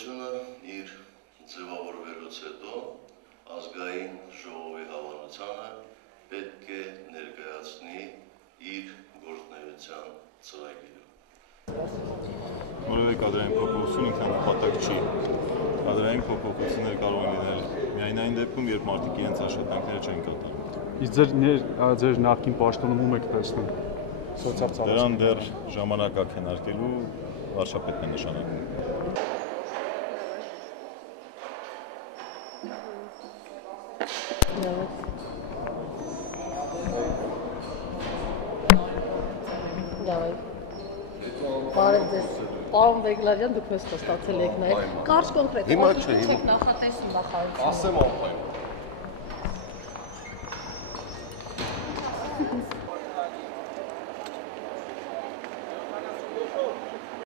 Կառավարությունը իր ձևավորվելուց հետո ազգային ժողովի հավանությանը պետք է ներկայացնի իր գործունեության ծրագիրը։ Որևէ կադրային փոփոխություն ինքնանպատակ չի։ Կադրային փոփոխություններ կարող են լինել միայն այն դեպքում, երբ մարդիկ իրենց աշխատանքները չեն կատարում։ Իսկ ձեր նախկին պաշտոնում ում եք տեսնում։ Դրան դեռ ժամանակ է քննարկելու, վարչապետն է նշանակում։ Давай. Բարև ձեզ։ Պարոն Բեգլարյան, դուք մեզ խոստացել եք նայել։ Կարճ կոնկրետ, Հիմա չէ, չեք նախատեսում նախարարությունը։ Ասեմ անպայման։